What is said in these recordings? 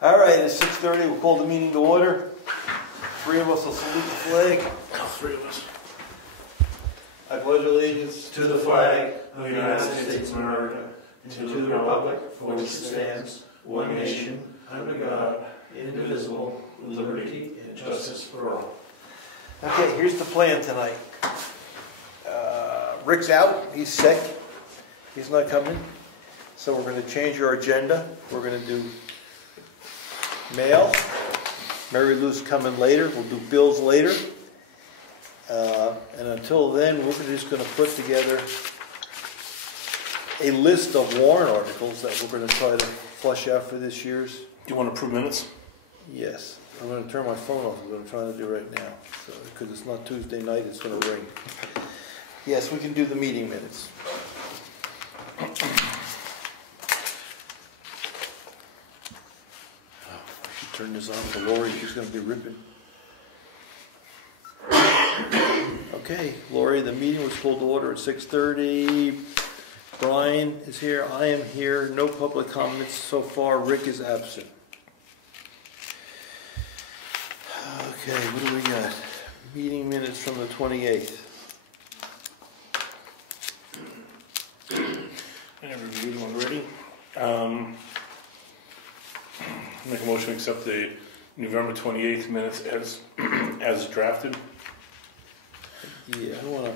All right, it's 6:30. We'll call the meeting to order. Three of us will salute the flag. Three of us. I pledge allegiance To the flag of the United States of America, and to the republic for which it stands, one nation, under God, indivisible, with liberty and justice for all. Okay, here's the plan tonight. Rick's out. He's sick. He's not coming. So we're going to change our agenda. We're going to do mail. Mary Lou's coming later. We'll do bills later. And until then, we're just going to put together a list of warrant articles that we're going to try to flush out for this year's. Do you want to approve minutes? Yes. I'm going to turn my phone off. What I'm trying to do right now. So, because it's not Tuesday night, it's going to ring. Yes, we can do the meeting minutes. I should turn this on for Lori. She's going to be ripping. Okay, Lori, the meeting was called to order at 6:30. Brian is here. I am here. No public comments so far. Rick is absent. Okay, what do we got? Meeting minutes from the 28th. I reviewed them already. Make a motion to accept the November 28th minutes as drafted. Yeah, I want to.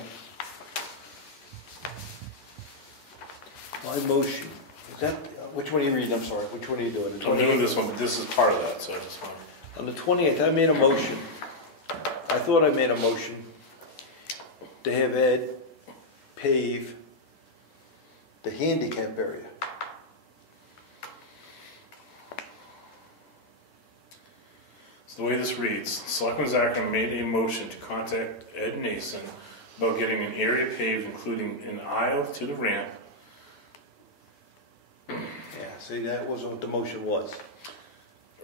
My motion. Is that which one are you reading? I'm sorry. Which one are you doing? I'm doing this one, but this is part of that, so I just want. On the 28th, I made a motion. I thought I made a motion to have Ed pave the handicap area. So the way this reads, Selectman Zachary made a motion to contact Ed Nason about getting an area paved, including an aisle to the ramp. Yeah, see, that wasn't what the motion was.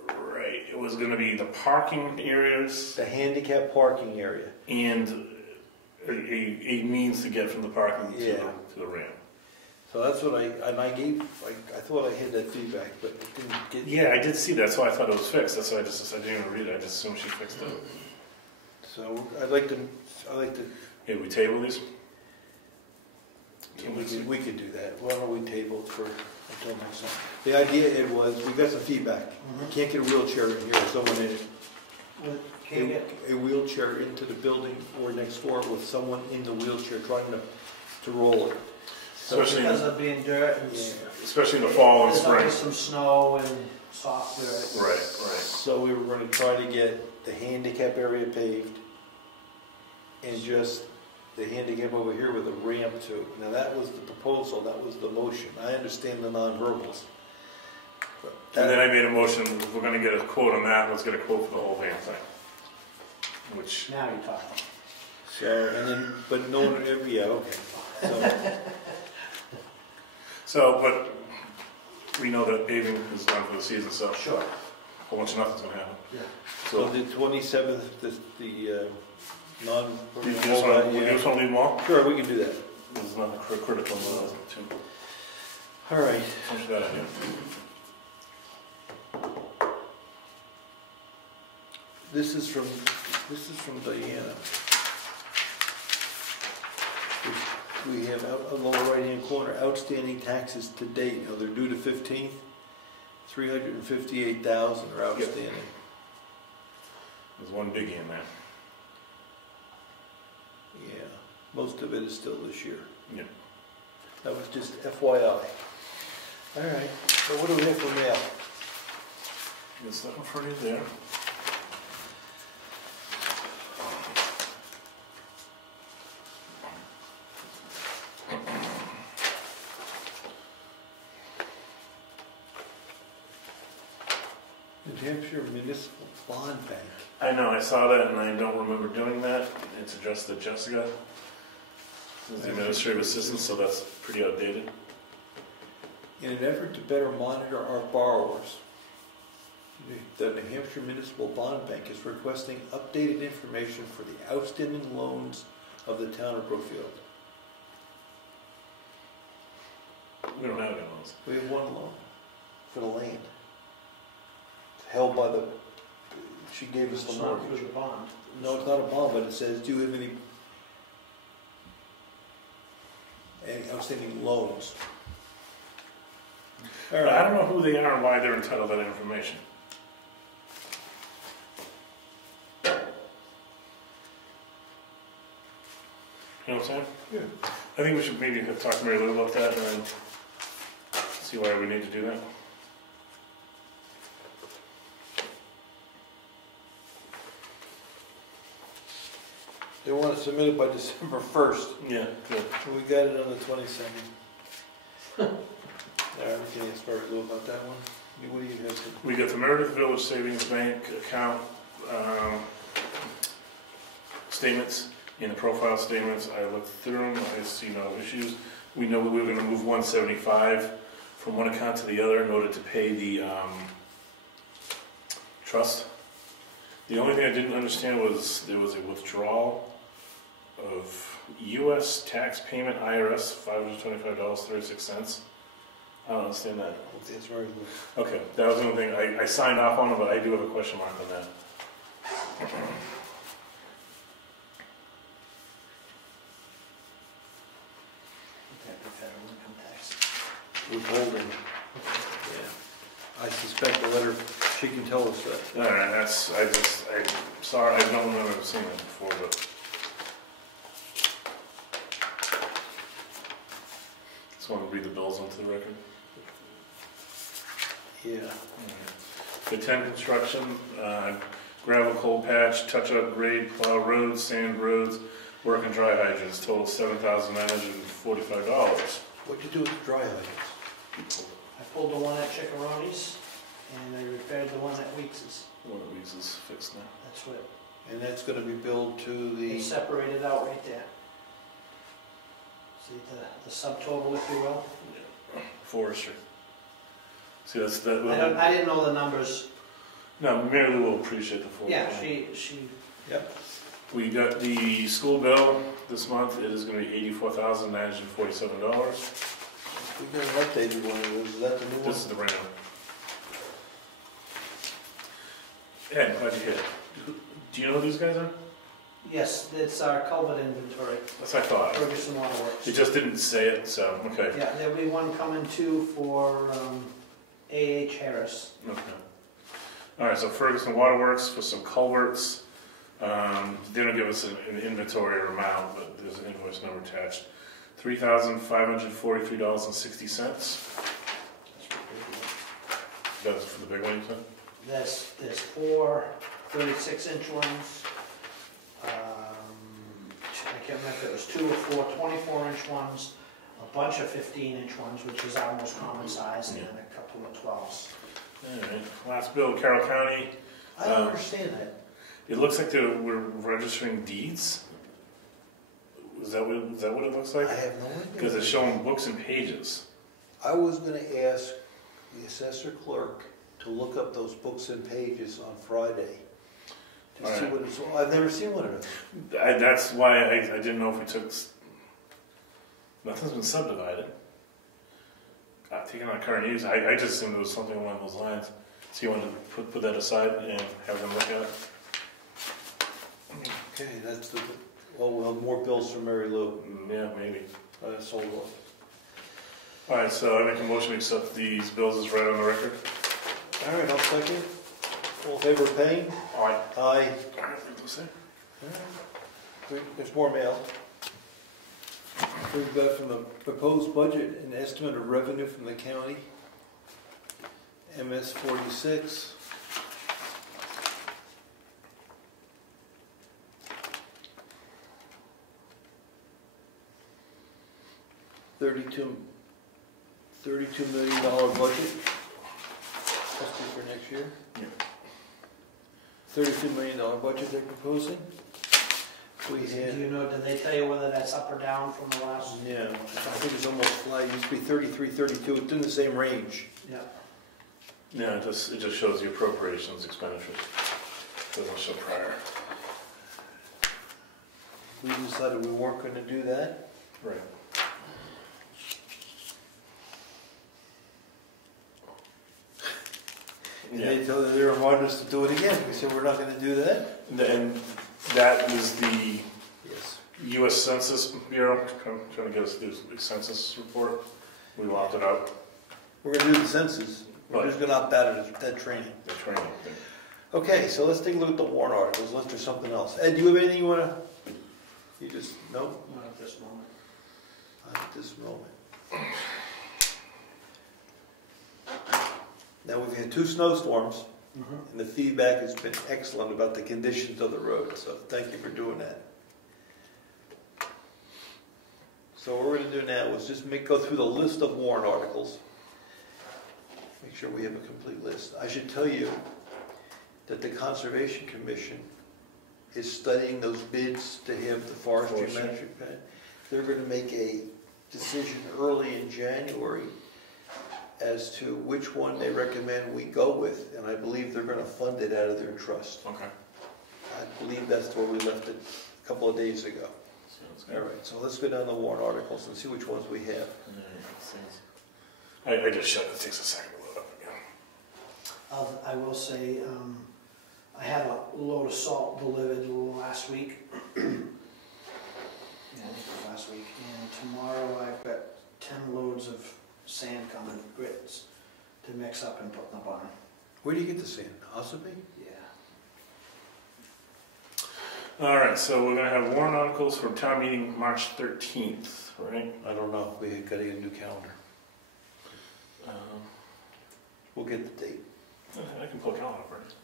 Right, it was going to be the parking areas. The handicap parking area. And a means to get from the parking to the ramp. So that's what I thought I had that feedback, but it didn't get. Yeah, I did see that, so I thought it was fixed. That's why I didn't even read it. I just assumed she fixed it. So I'd like to. Yeah, we table these? We could do that. Why don't we table it for until next time? The idea it was we got some feedback. You can't get a wheelchair in here. Someone in it. Can't get a wheelchair into the building or next door with someone in the wheelchair trying to roll it. Especially because of being dirt and especially in the fall and spring. Some snow and soft dirt. Right. So we were going to try to get the handicap area paved and just the handicap over here with a ramp too. Now that was the proposal, that was the motion. I understand the non-verbals. And then I made a motion, if we're going to get a quote on that, let's get a quote for the whole damn thing. Which... Now you're talking. So, and then, but no one, yeah, okay. But we know that paving is on for the season, so sure. A whole bunch of nothing's going to happen. Yeah. So the 27th, the non. Do you just want to leave them all? Sure, we can do that. This is not critical too. All right. What's that idea? This is from Diana. We have on the lower right-hand corner outstanding taxes to date. Now they're due to 15th. 358,000 are outstanding. Yep. There's one biggie in there. Yeah, most of it is still this year. Yeah. That was just FYI. All right. So what do we have for mail? There's stuff in front of you there. New Hampshire Municipal Bond Bank. I know, I saw that and I don't remember doing that. It's addressed to Jessica as the administrative assistant, so that's pretty outdated. In an effort to better monitor our borrowers, the New Hampshire Municipal Bond Bank is requesting updated information for the outstanding loans of the town of Brookfield. We don't have any loans. We have one loan for the land. held by the, she gave us It's the not mortgage. through the bond. No, it's not a bond, but it says, do you have any outstanding loans? All I right, don't know who they are and why they're entitled to that information. You know what I'm saying? Yeah. I think we should maybe talk to Mary Lou about that and then see why we need to do that. they want to submit it by December 1st. Yeah, good. We got it on the 22nd. All right, we can ask Barry Lou about that one. What do you have to? We got the Meredith Village Savings Bank account statements. In the profile statements, I looked through them, I see no issues. We know that we were going to move 175 from one account to the other in order to pay the trust. The only thing I didn't understand was there was a withdrawal of U.S. tax payment, IRS, $525.36. I don't understand that. That's very good. Okay, that was the only thing. I signed off on it, but I do have a question mark on that. Federal income tax. Withholding. Yeah. I suspect the letter, she can tell us that. All right, I'm sorry, I don't know if I've seen it before, but. Just want to read the bills into the record. Yeah. The 10 construction, gravel coal patch, touch-up grade, plow roads, sand roads, work and dry hydrants, total $7,945. What'd you do with the dry hydrants? I pulled the one at Chickarooni's and I repaired the one at Weeks's. One of these is fixed now. That's what, And that's gonna be billed to they the, separated out right there. See the subtotal, if you will? Forestry. See, that's that. I didn't know the numbers. No, Mary Lou will appreciate the forestry. Yeah, she. yep. We got the school bill this month. It is going to be $84,947. We got an updated one of those. Is that the new one? This is the brand new. Ed, glad you hit it. Do you know who these guys are? Yes, it's our culvert inventory, That's what I thought. Ferguson Waterworks. It just didn't say it, so, okay. Yeah, there'll be one coming too for A.H. Harris. Okay. All right, so Ferguson Waterworks for some culverts. They don't give us an inventory or amount, but there's an invoice number attached. $3,543.60. That's for the big one, you said? There's 4 36-inch ones. I can't remember if it was 2 or 4 24-inch ones, a bunch of 15-inch ones, which is our most common size, and then a couple of 12s. All right, last bill, Carroll County. I don't understand that. It looks like we're registering deeds. Is that what it looks like? I have no idea. Because it's showing books and pages. I was gonna ask the assessor clerk to look up those books and pages on Friday. To see Alright. what it's, I've never seen one of those. That's why I didn't know if we took. Nothing's been subdivided. Taking on current use, I just assumed it was something along those lines. So you wanted to put that aside and have them look at it? Okay, that's the, well, we'll have more bills from Mary Lou. Yeah, maybe. Sold off. All right, so I make a motion to accept these bills as read on the record. All right, I'll second. All in favor of paying? Aye. Aye. Anything to say? There's more mail. We've got from the proposed budget an estimate of revenue from the county. MS 46. $32 million budget. That's good for next year. Yeah. $32 million budget they're proposing. We Do had, you know, did they tell you whether that's up or down from the last? yeah, I think it's almost flat. It used to be 33, 32. It's in the same range. Yeah. Yeah, it just shows the appropriations expenditures. Doesn't show prior. We decided we weren't going to do that. Right. And they told us, they reminded us to do it again. We said, we're not gonna do that. And that was the Yes. U.S. Census Bureau trying to get us to do a census report. We opted out. We're gonna do the census. We're Right. just gonna opt out of that training. The training thing. Okay, so let's take a look at the warrant articles, unless there's something else. Ed, do you have anything you wanna, you just, no? Not at this moment. Not at this moment. Now, we've had 2 snowstorms, and the feedback has been excellent about the conditions of the road, so thank you for doing that. So what we're gonna do now is just go through the list of warrant articles. Make sure we have a complete list. I should tell you that the Conservation Commission is studying those bids to have the forestry management plan. They're gonna make a decision early in January as to which one they recommend we go with, and I believe they're gonna fund it out of their trust. Okay. I believe that's where we left it a couple of days ago. Sounds good. All right, so let's go down the warrant articles and see which ones we have. I just shut it. It takes a second to load up again. I will say, I had a load of salt delivered last week. Yeah, I think it was last week. And tomorrow I've got 10 loads of sand coming, grits, to mix up and put in the barn. Where do you get the sand? Ossipee? Yeah. All right, so we're going to have warrant articles for town meeting March 13th, right? I don't know. We got to get a new calendar. We'll get the date. I can pull a calendar up, right?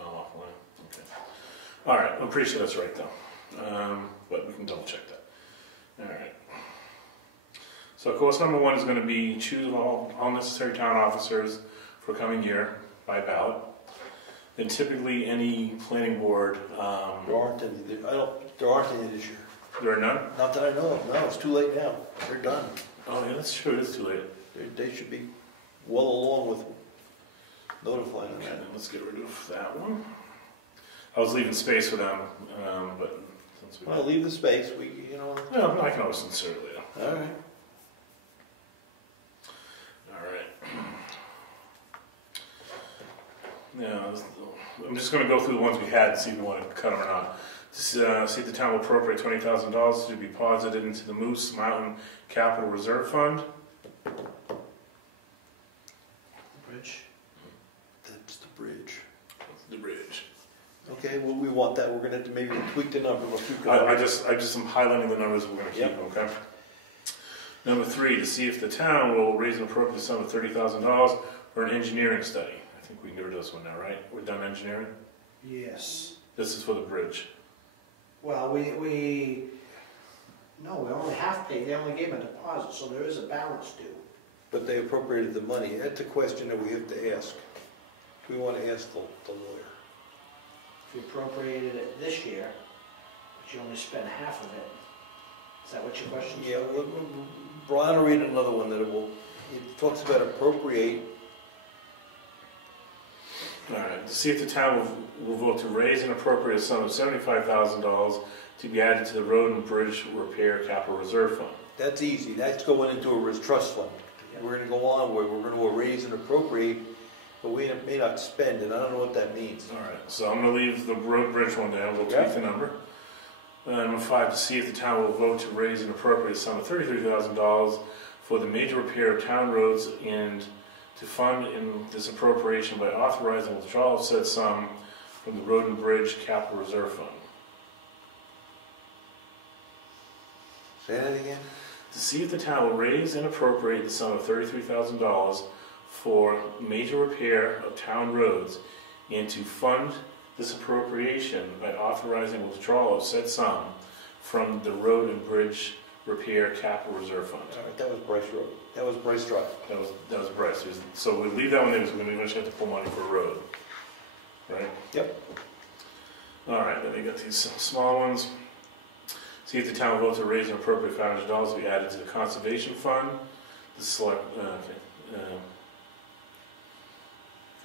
Oh, offline. Okay. All right, I'm pretty sure that's right, though. But we can double check that. All right. So course number 1 is going to be choose all necessary town officers for coming year by ballot. Then typically any planning board. There aren't any. There aren't any this year. There are none? Not that I know of. No, it's too late now. They're done. Oh, yeah, that's true. It is too late. They should be well along with notifying them. Okay, then let's get rid of that one. I was leaving space for them, but since we. Well, leave the space. No, I can always insert it later. All right. All right. Now, I'm just going to go through the ones we had and see if we want to cut them or not. See if the town will appropriate $20,000 to be deposited into the Moose Mountain Capital Reserve Fund. Bridge. That's the bridge. The bridge. Okay, well, we want that. We're going to have to maybe tweak the number. I just am highlighting the numbers we're going to keep. Yep. Okay. Number 3, to see if the town will raise an appropriate sum of $30,000 for an engineering study. I think we can get rid of this one now, right? We're done engineering. Yes. This is for the bridge. Well, we only half paid. They only gave a deposit, so there is a balance due. But they appropriated the money. That's a question that we have to ask. We want to ask the lawyer. If you appropriated it this year, but you only spent half of it, is that what your question is? Yeah, Brian will read another one that it talks about appropriate. All right. To see if the town will vote to raise and appropriate a sum of $75,000 to be added to the Road and Bridge Repair Capital Reserve Fund. That's easy. That's going into a trust fund. We're going to go on where we're going to raise and appropriate, but we may not spend it. I don't know what that means. All right. So I'm going to leave the Road Bridge one down. We'll tweak the number. Number 5, to see if the town will vote to raise and appropriate a sum of $33,000 for the major repair of town roads and to fund in this appropriation by authorizing withdrawal of said sum from the Road and Bridge Capital Reserve Fund. Say that again? To see if the town will raise and appropriate the sum of $33,000 for major repair of town roads and to fund this appropriation by authorizing withdrawal of said sum from the Road and Bridge Repair Capital Reserve Fund. All right, that was Bryce Road. That was Bryce Drive. That was Bryce. So we leave that one there because we eventually have to pull money for a road, right? Yep. All right, then we got these small ones. See if the town will vote to raise an appropriate $500 to be added to the conservation fund. The select.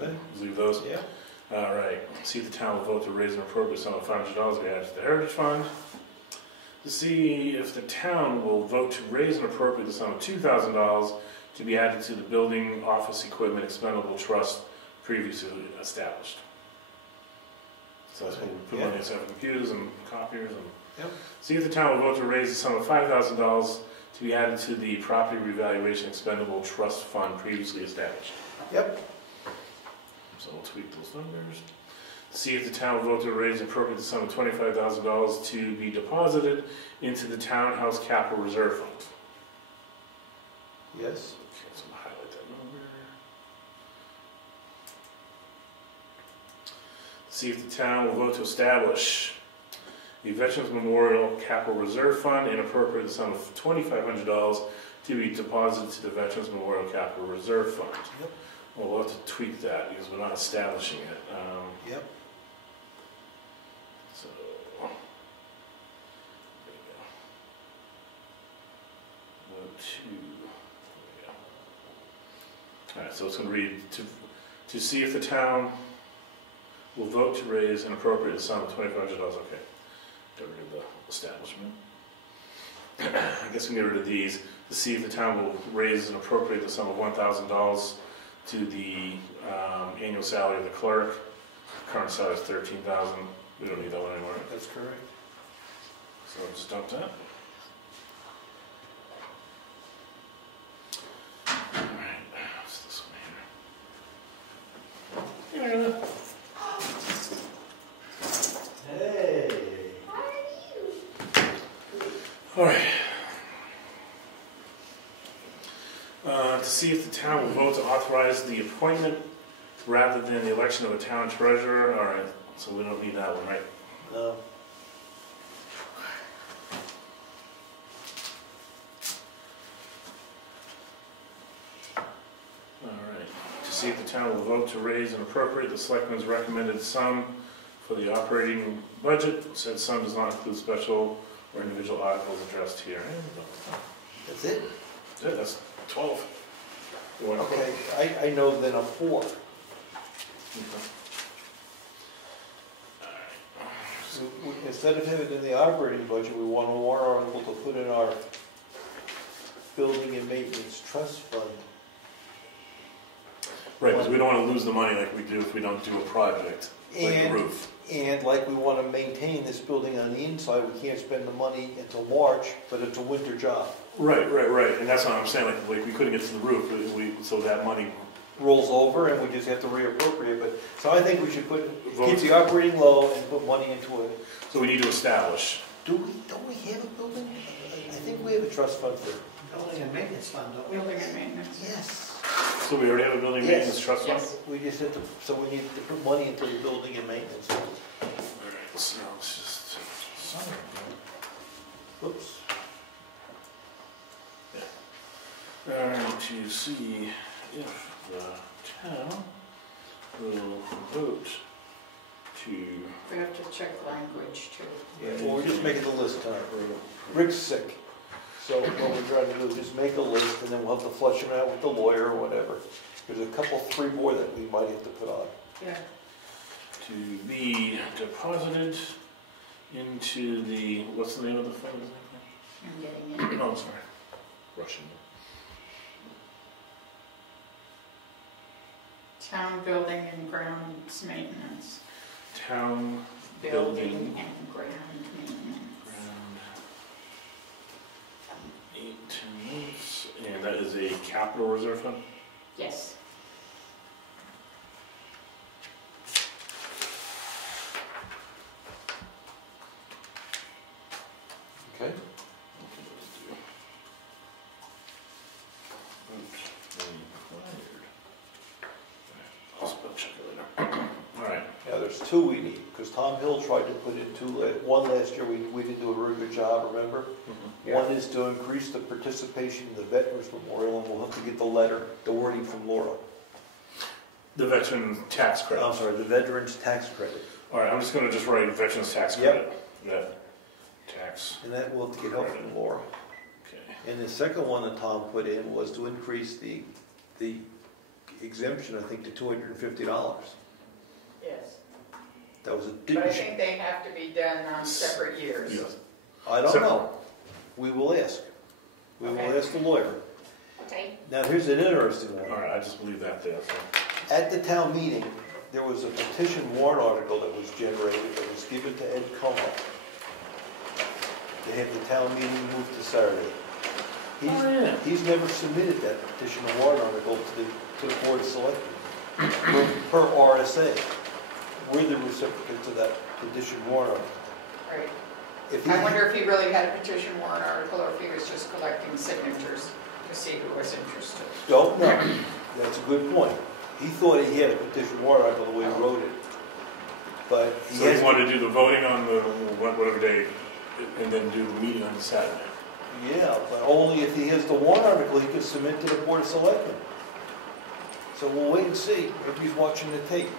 Okay. Leave those. Yeah. All right. See if the town will vote to raise an appropriate sum of $500 to be added to the heritage fund. To see if the town will vote to raise and appropriate the sum of $2,000 to be added to the building office equipment expendable trust previously established. So that's when we put money aside for computers and copiers. And Yep. see if the town will vote to raise the sum of $5,000 to be added to the property revaluation expendable trust fund previously established. Yep. So we'll tweak those numbers. See if the town will vote to raise and appropriate the sum of $25,000 to be deposited into the townhouse capital reserve fund. Yes. Okay, so I'll highlight that number. See if the town will vote to establish the Veterans Memorial Capital Reserve Fund and appropriate the sum of $2,500 to be deposited to the Veterans Memorial Capital Reserve Fund. Yep. Well, we'll have to tweak that because we're not establishing it. Yep. So, there we go. 1, 2, there we go. All right, so it's going to read, to see if the town will vote to raise and appropriate the sum of $2,500. Okay, get rid of the establishment. I guess we can get rid of these. To see if the town will raise and appropriate the sum of $1,000 to the annual salary of the clerk. Current salary is $13,000. We don't need that one anymore. That's correct. So let's dump that. Alright, what's this one here? Yeah. Hey. Alright. To see if the town will vote to authorize the appointment rather than the election of a town treasurer. Alright, so we don't need that one, right? No. Alright. To see if the town will vote to raise and appropriate the selectmen's recommended sum for the operating budget. Said sum does not include special or individual articles addressed here. That's it? That's it, that's 12. You want to put- Okay, I know then a 4. Okay. So instead of having it in the operating budget, we want a warrant article to put in our building and maintenance trust fund. Right, because we don't want to lose the money like we do if we don't do a project, like the And- roof. And like we want to maintain this building on the inside, we can't spend the money until March, but it's a winter job. Right, and that's what I'm saying, like we couldn't get to the roof, so that money, Rolls over and we just have to reappropriate, but, so I think we should keep Vote. the operating low and put money into it. so we need to establish. Don't we have a building? I think we have a trust fund for it. Building and maintenance fund, don't we? Building and maintenance. Yes. So we already have a building Yes. maintenance trust fund? Yes. We just have to, so we need to put money into the building and maintenance. Alright, so let's just, Whoops. alright, to see if the town will vote to, We have to check language too. Yeah, well, we're just making the list tonight. Rick's sick. So what we're trying to do is just make a list and then we'll have to flush them out with the lawyer or whatever. There's a couple, 3 more that we might have to put on. Yeah. to be deposited into the, what's the name of the fund? I'm getting it. Oh, I'm sorry, Russian. Town building and grounds maintenance. Town Building and ground maintenance. ground maintenance, and that is a capital reserve fund? Yes. Okay? I'll spell check it later. Alright, Now, there's 2 we need, because Tom Hill tried to put in 2, one last year, we didn't do a very good job, remember? Yeah. One is to increase the participation in the Veterans Memorial, and we'll have to get the letter, the wording from Laura. the veteran tax credit. I'm sorry, the Veterans Tax Credit. Alright, I'm just gonna just write veterans tax Yep. credit. That tax, And that will get help from Laura. okay. And the second one that Tom put in was to increase the exemption, I think, to $250. Yes. That was a, But I think they have to be done on separate years. Yes. I don't Separate. know. We will ask. We will Okay. ask the lawyer. Okay. Now, here's an interesting one. All right, I just believe that there. So. At the town meeting, there was a petition warrant article that was generated that was given to Ed Comeau. They had the town meeting moved to Saturday. He's never submitted that petition warrant article to the Board of Selectmen per RSA. We're the recipients of that petition warrant article. Right. If I wonder if he really had a petition warrant article or if he was just collecting signatures to see who was interested. Don't know. That's a good point. He thought he had a petition warrant article the way he wrote it. But So he wanted to do the voting on the whatever day, and then do the meeting on the Saturday. Yeah, but only if he has the warrant article he can submit to the Board of Selectmen. So we'll wait and see if he's watching the tape.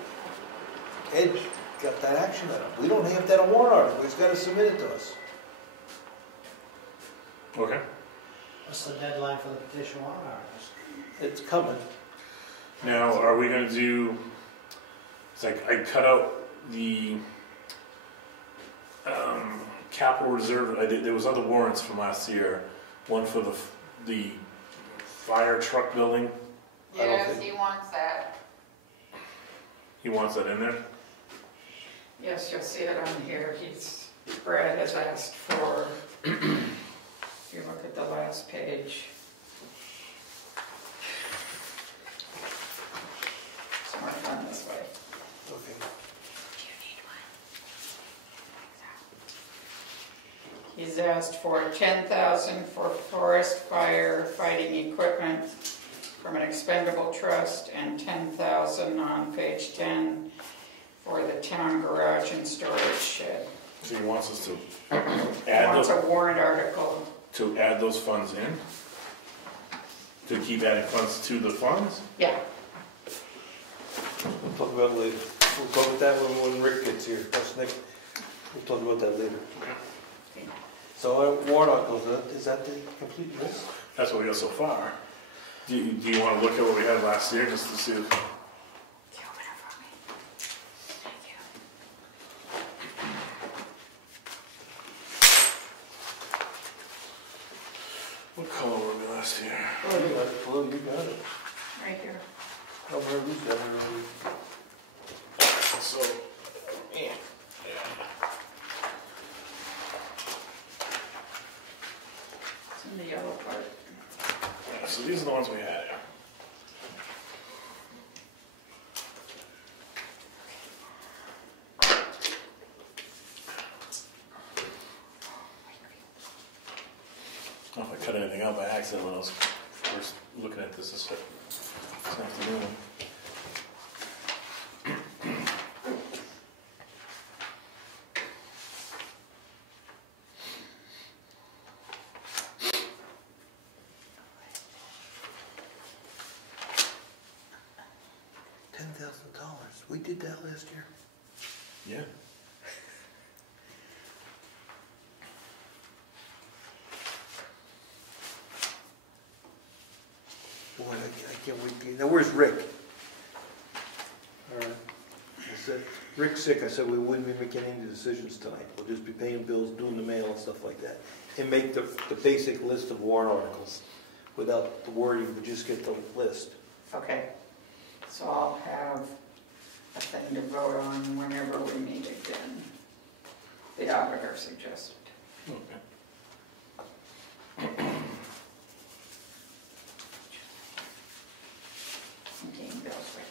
Ed got that action on him. We don't have that warrant article. He's got to submit it to us. Okay. What's the deadline for the petition warrant articles? It's coming. Now, are we going to do? It's like I cut out the capital reserve. There was other warrants from last year. One for the fire truck building. Yes, he wants that. He wants that in there. Yes, you'll see it on here. Brad has asked for, if you look at the last page. It's more fun this way. Okay. He's asked for $10,000 for forest fire fighting equipment from an expendable trust and $10,000 on page 10 for the town garage and storage shed. So he wants us to He add wants those, a warrant article. to add those funds in. To keep adding funds to the funds. Yeah, We'll talk about it later. We'll talk about that when Rick gets here. That's next. We'll talk about that later. So warrant articles, is that the complete list? That's what we got so far. Do you want to look at what we had last year just to see if... What color were we last year? Oh, you got it. Well, you got it. right here. Oh, who's got it? So, yeah. It's in the yellow part. Yeah, so these are the ones we had. I don't know if I cut anything out by accident when I was first looking at this afternoon. $10,000. We did that last year. Yeah. Boy, I can't wait. Now, where's Rick? All right. I said, Rick's sick. I said we wouldn't be making any decisions tonight. We'll just be paying bills, doing the mail and stuff like that. And make the basic list of warrant articles without the wording, but just get the list. Okay, so I'll have a thing to vote on whenever we meet again. The auditor suggested. Okay. Getting bills ready.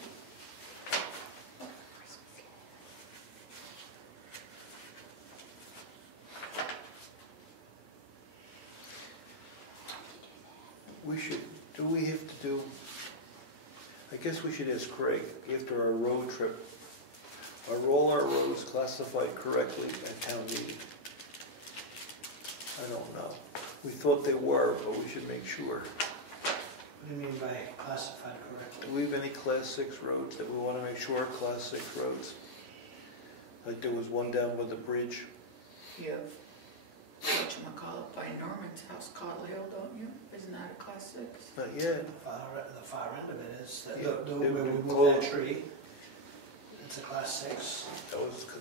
I guess we should ask Craig, after our road trip, are all our roads classified correctly at town meeting? I don't know. We thought they were, but we should make sure. What do you mean by classified correctly? Do we have any class 6 roads that we want to make sure are class 6 roads? Like there was one down by the bridge. You have whatchamacallit by Norman's house, Cottle Hill, don't you? Isn't that a class 6? Not yet. The far end of it is, Yeah, where we moved close. that tree. It's a class 6.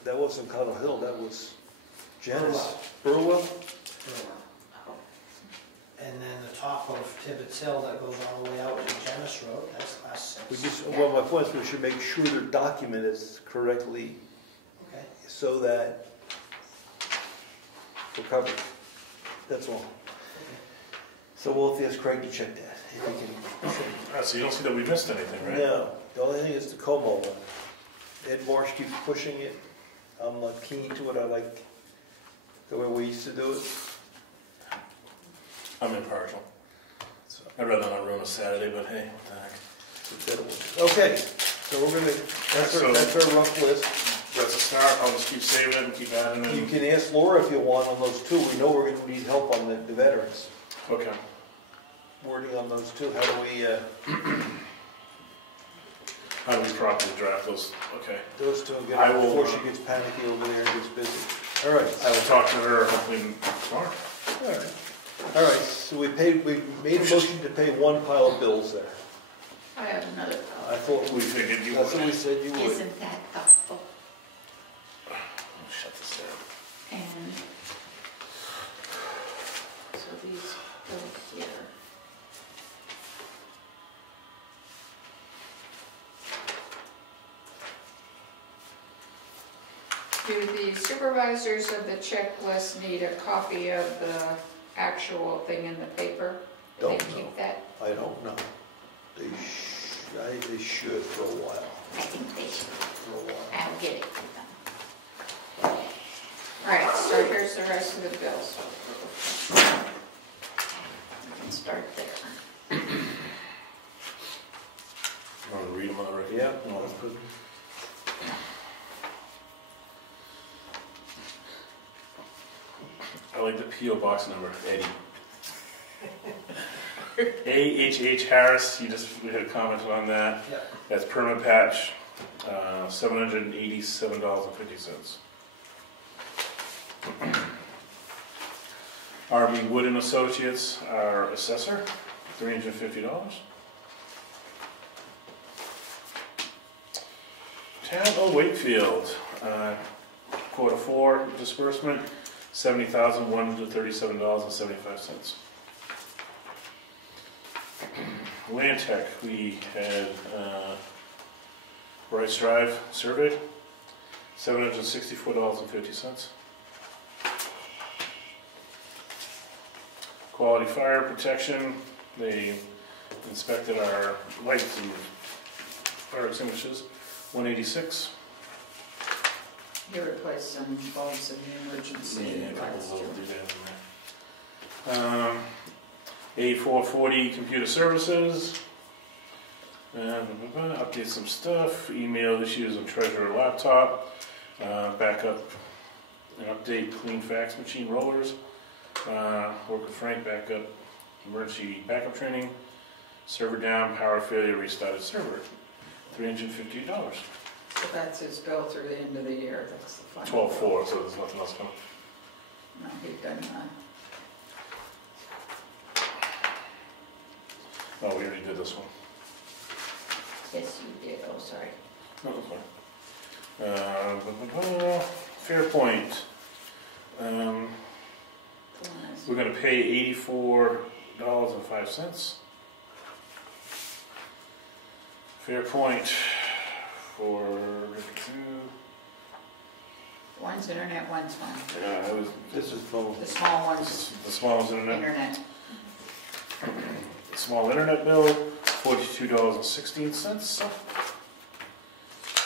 That wasn't Cottle Hill, that was Janice. Burwell? And then the top of Tibbetts Hill that goes all the way out to Genesis Road, that's class 6. Well, my point is we should make sure they're documented correctly Okay. so that we're covered. That's all. So we'll have to ask Craig to check that, if he can. So you don't see that we missed anything, right? No, the only thing is the Comeau one. Ed Marsh keeps pushing it. I'm not keen to it. I like the way we used to do it. I'm impartial. So I'd rather not ruin a Saturday, but hey, what the heck. Okay, so we're gonna, that's our rough list. That's a start. I'll just keep saving it and keep adding it. You can ask Laura if you want on those two. We know we're gonna need help on the veterans. Okay. Wording on those two, how do we, How do we properly draft those? Okay. those two, get I will, before she gets panicky over there and gets busy. All right. I will talk to her hopefully tomorrow. All right. All right, so we made a motion to pay one pile of bills there. I have another I thought We figured you that's would. what we said you would. Isn't that thoughtful? Shut this down. And so these go here. Do the supervisors of the checklist need a copy of the actual thing in the paper? Do they Don't know. keep that? I don't know. They should for a while. I think they should. For a while. I'll get it for them. All right, so here's the rest of the bills. We can start there. Want to read them on the record? Yeah. No. That's good. I like the P.O. box number, Eddie. A.H.H. Harris, we had commented on that. Yeah. That's permit patch, $787.50. R.B. Wood and Associates, our assessor, $350. Town of Wakefield, Q4 disbursement, $70,137.75. Land Tech, we had Bryce Drive surveyed, $764.50. Quality Fire Protection, they inspected our lights and fire extinguishers, $186. You replaced some bulbs in the emergency Yeah, a couple last of year. little doodads in there. A440 Computer Services. Update some stuff. Email issues on Treasurer laptop. Backup and update clean fax machine rollers. Work with Frank, backup, emergency backup training. Server down, power failure, restarted server. $350. So that's his bill through the end of the year, that's the final. 12/4, so there's nothing else coming. No, he's done that. Oh, we already did this one. Yes, you did, oh, sorry. No, that's fine. Fairpoint. We're going to pay $84.05. Fairpoint for One's internet, one's phone. This is phone. The small one's the smallest internet. internet. Small internet bill, $42.16.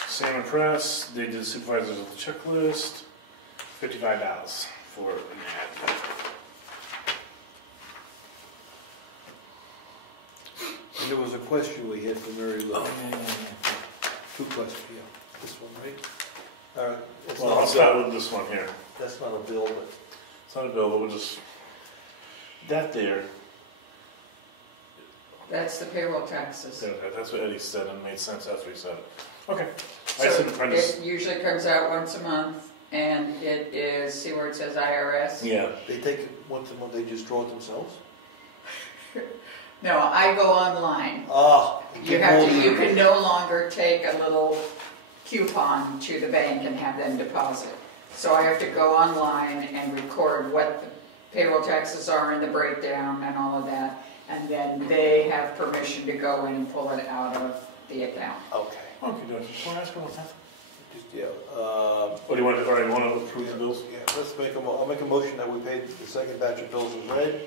Salmon Press, they did supervisors of the checklist, $55 for an ad. And there was a question we had from Mary Lou. Two questions, yeah. This one, right? All right. It's Well, not I'll a start bill. with this one here. That's not a bill, but It's not a bill, but we'll just, that there, That's the payroll taxes. that's what Eddie said and it made sense after he said it. Okay. I So said apprentice. it usually comes out once a month, and it is, see where it says IRS? Yeah. they take it once a month, they just draw it themselves? No, I go online. Ah. You can no longer take a little coupon to the bank and have them deposit. So I have to go online and record what the payroll taxes are in the breakdown and all of that. And then they have permission to go in and pull it out of the account. Okay. Okay, do I ask about that? Just, yeah, What do you want, all right, you want to approve the bills? yeah, let's make I'll make a motion that we pay the second batch of bills as read.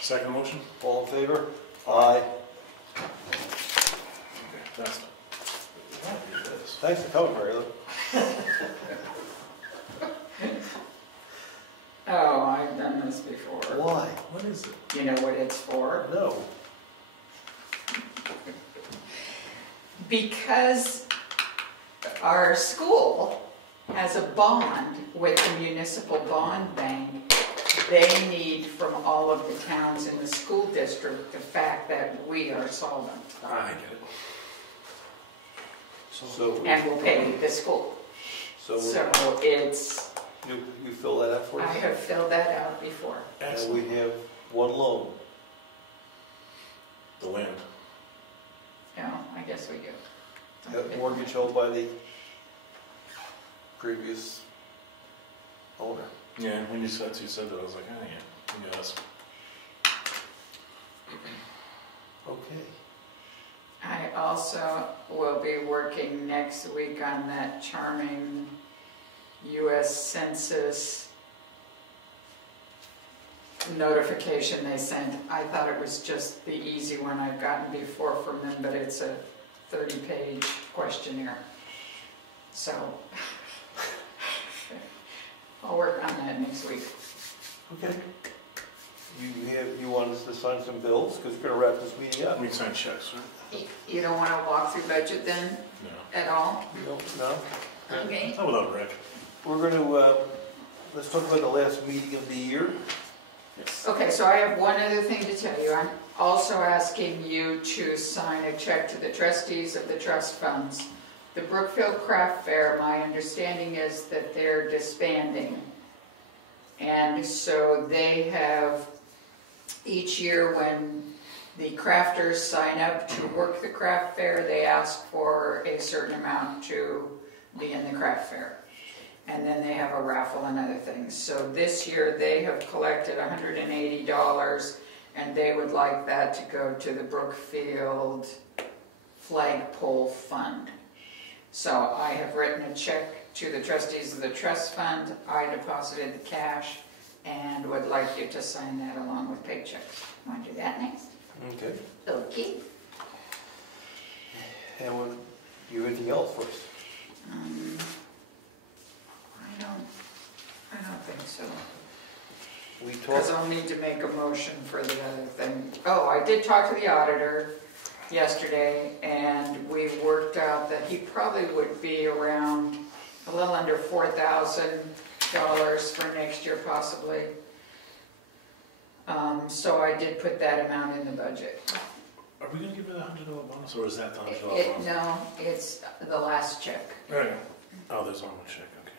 Second motion? All in favor? Aye. Okay, that's done. Thanks for coming, Mary Lou. Oh, I've done this before. Why? What is it? You know what it's for? No. Because our school has a bond with the municipal bond bank. They need from all of the towns in the school district the fact that we are solvent. I get it. So, And we'll pay the school. so So it's, you fill that out for I us? have filled that out before. And Excellent. we have one loan. The land. No, I guess we do. That mortgage held by the previous owner. Yeah, when you said that, I was like, oh yeah, yes. Okay. I also will be working next week on that charming U.S. Census notification they sent. I thought it was just the easy one I've gotten before from them, but it's a 30-page questionnaire. So I'll work on that next week. Okay. You want us to sign some bills, because we're gonna wrap this meeting up. We sign checks, right? You don't want to walk through budget then No. at all? No? Okay. Not without Rick. We're gonna, let's talk about the last meeting of the year. Yes. Okay, so I have one other thing to tell you. I'm also asking you to sign a check to the trustees of the trust funds. The Brookfield Craft Fair, my understanding is that they're disbanding. And so they have, each year when the crafters sign up to work the craft fair, they ask for a certain amount to be in the craft fair. And then they have a raffle and other things. So this year they have collected $180 and they would like that to go to the Brookfield Flagpole Fund. So I have written a check to the trustees of the trust fund. I deposited the cash and would like you to sign that along with paychecks. Want to do that next? Okay. Okay. And what, do you have anything else for us? I don't think so. We Because talked, I'll need to make a motion for the other thing. Oh, I did talk to the auditor yesterday, and we worked out that he probably would be around a little under $4,000 for next year, possibly. So I did put that amount in the budget. Are we going to give it a $100 bonus, or is that the $100 bonus? No, it's the last check. Right. Oh, there's one more check, okay.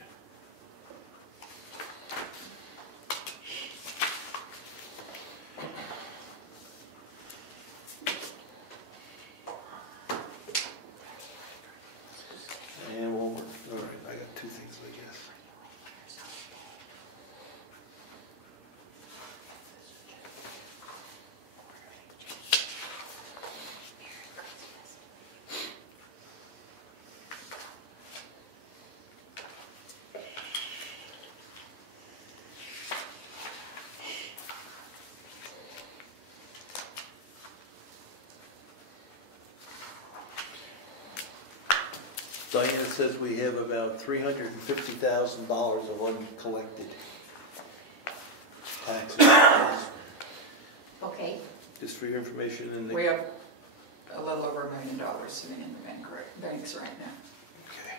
and we'll work, all right, I got two things, I guess. Diana says we have about $350,000 of uncollected taxes. Okay. Just for your information, and We have a little over $1 million sitting in the banks right now. okay.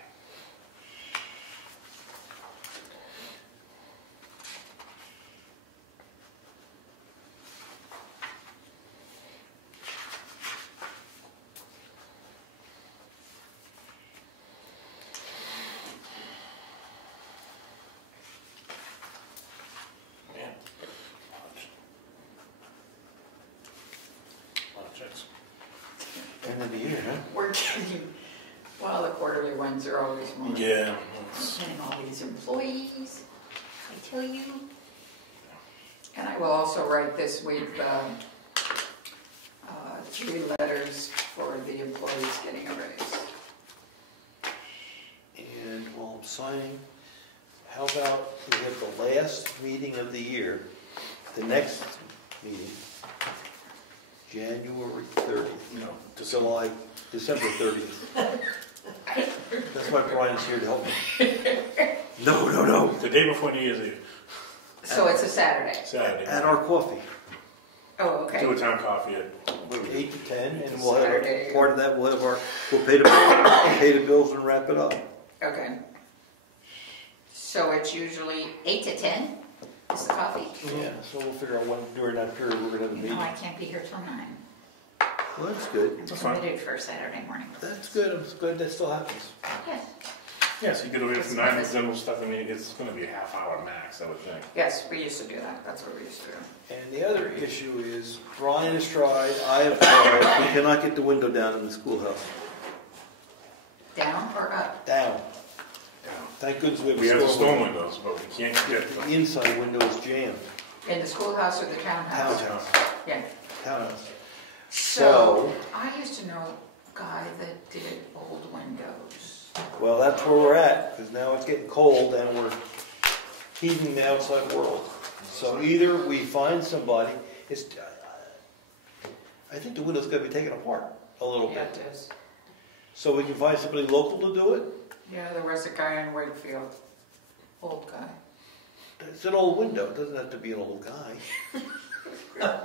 Man. A lot of checks. End of the year, huh? We're getting, well, the quarterly ones are always more. Yeah. And all these employees, I tell you. And I will also write this week 3 letters for the employees getting a raise. And while I'm signing, how about we have the last meeting of the year, the next meeting, January 30th. No, December 30th. That's why Brian's here to help me. No. The day before New Year's Eve. So it's a Saturday. Saturday. At our coffee. Oh, okay. Do a town coffee at 8 to 10, and we'll have Saturday. part of that. We'll pay the bills and wrap it up. Okay. So it's usually 8 to 10 is the coffee? Yeah, so we'll figure out when during that period we're gonna have a meeting. No, I can't be here till 9. Well, that's good. That's fine. Committed for Saturday morning. That's good. I'm glad that still happens. Yes. Yes, you could wait from 9 to 10 with stuff, and it's going to be a half hour max, I would think. Yes, we used to do that. That's what we used to do. And the other issue is Brian has tried. I have tried. We cannot get the window down in the schoolhouse. Down or up? Down. Thank goodness we have We have the a storm windows, but we can't get The them. inside window is jammed. In the schoolhouse or the townhouse? Townhouse. Yeah. Townhouse. So, I used to know a guy that did old windows. Well, that's where we're at, because now it's getting cold and we're heating the outside world. So either we find somebody, I think the window's got to be taken apart a little Yeah, bit. it is. So we can find somebody local to do it. Yeah, there was a guy in Wakefield. Old guy. It's an old window. It doesn't have to be an old guy. Well,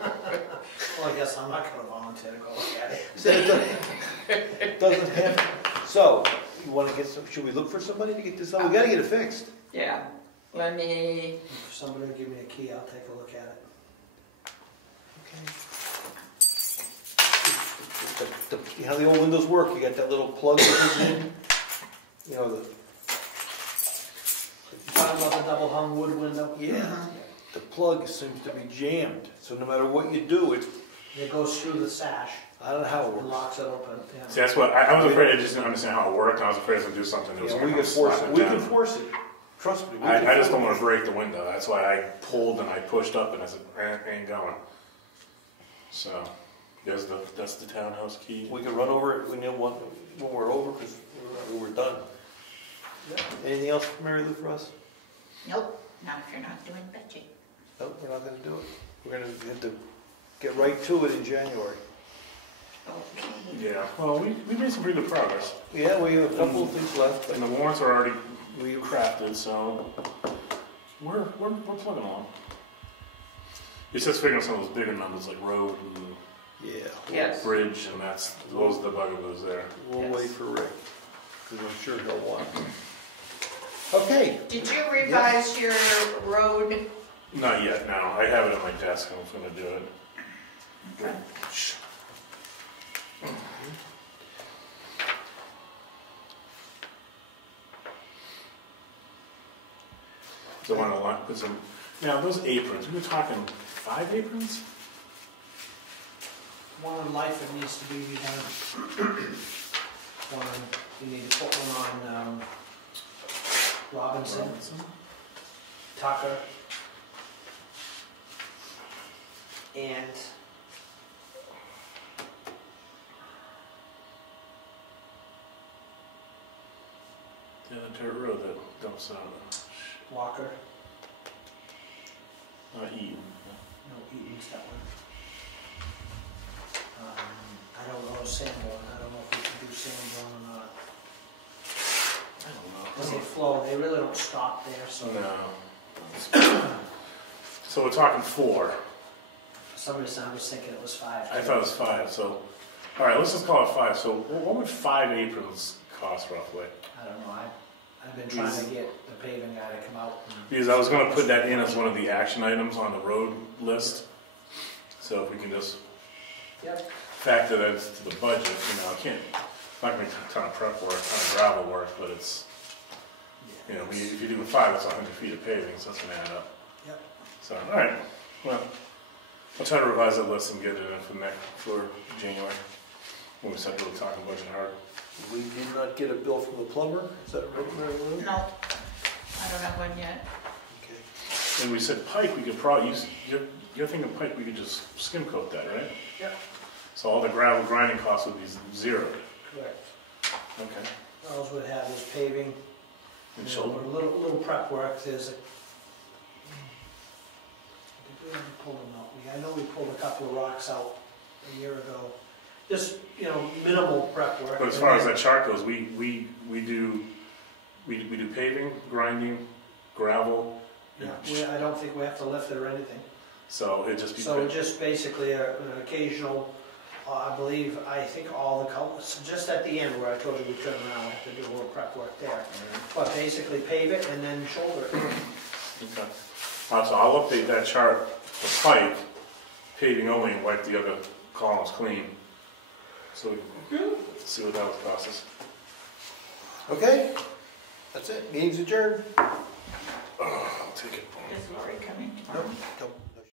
I guess I'm not gonna volunteer to go look at it. So it doesn't have to. So, you want to get some, should we look for somebody to get this done? We got to get it fixed. Yeah. Let me... If somebody will give me a key, I'll take a look at it. Okay. You know how the old windows work? You got that little plug that goes in. You know, Talking about the double hung wood window? yeah. The plug seems to be jammed. So no matter what you do, It goes through the sash I don't know how it and works. locks it open. Yeah. See, that's what, I was afraid I just didn't understand how it worked, and I was afraid I was going to do something that was Yeah, going we to can force slap it. it We down. can force it. Trust me. I just don't want to break the window. That's why I pulled and I pushed up, and I said, ain't going. So, that's the townhouse key. We can run over it when we're over because we're done. Anything else, Mary Lou, for us? Nope, not if you're not doing budget. Nope, we're not going to do it. We're going to have to get right to it in January. Okay. Yeah, well, we made some pretty good progress. Yeah, we have a couple of things left, And but the warrants are already crafted, so we're plugging along. It's just figuring out some of those bigger numbers like road and yeah, Yes. bridge, and those are the bugaboos there. we'll Yes. wait for Rick because I'm sure he'll want it. Okay. Did you revise your road? Not yet, no. I have it at my desk. I'm going to do it. Okay. Shh. So I want to put some. Now those aprons. We were talking 5 aprons. One on life that needs to be redone. One, you need to put one on Robinson, Tucker, and The other dirt road that dumps out. Walker. Eaton. No, Eaton's that one. I don't know Sanborn. I don't know if we can do Sanborn or not. I don't know. Because they flow, they really don't stop there, so No. So we're talking 4. for some reason I was thinking it was 5. I thought it was 5. So, all right, let's just call it 5. So, what would 5 aprons cost roughly? I don't know. I've been trying to get the paving guy to come out. Because I was going to put that in as one of the action items on the road list. So if we can just Yep. factor that into the budget, I can't. Not going to be a ton of prep work, ton of gravel work, but it's if you do 5, it's 100 feet of paving, so that's going to add up. Yep. So, all right. Well, I'll try to revise that list and get it in for January when we start really talking budget hard. We did not get a bill from the plumber. Is that right, Mary Lou? No, I don't have one yet. Okay. And we said pipe, we could probably use, you're thinking pipe, we could just skim coat that, right? Yep. So all the gravel grinding costs would be zero. Correct. Okay. All we'd have is paving, And you know, shoulder. a little prep work. There's a, did we ever pull them out? I know we pulled a couple of rocks out a year ago. Just, you know, minimal prep work. But as far as that chart goes, we do paving, grinding, gravel. Yeah, I don't think we have to lift it or anything. So it'd just be. So just basically an occasional, I think all the colors, just at the end where I told you we turn around, we have to do a little prep work there. But basically pave it and then shoulder it. Okay. So I'll update that chart for pipe, paving only, and wipe the other columns clean. So we can see what that would cost us. Okay, that's it. Meeting's adjourned. I'll take it. Is Lori coming tomorrow? Nope.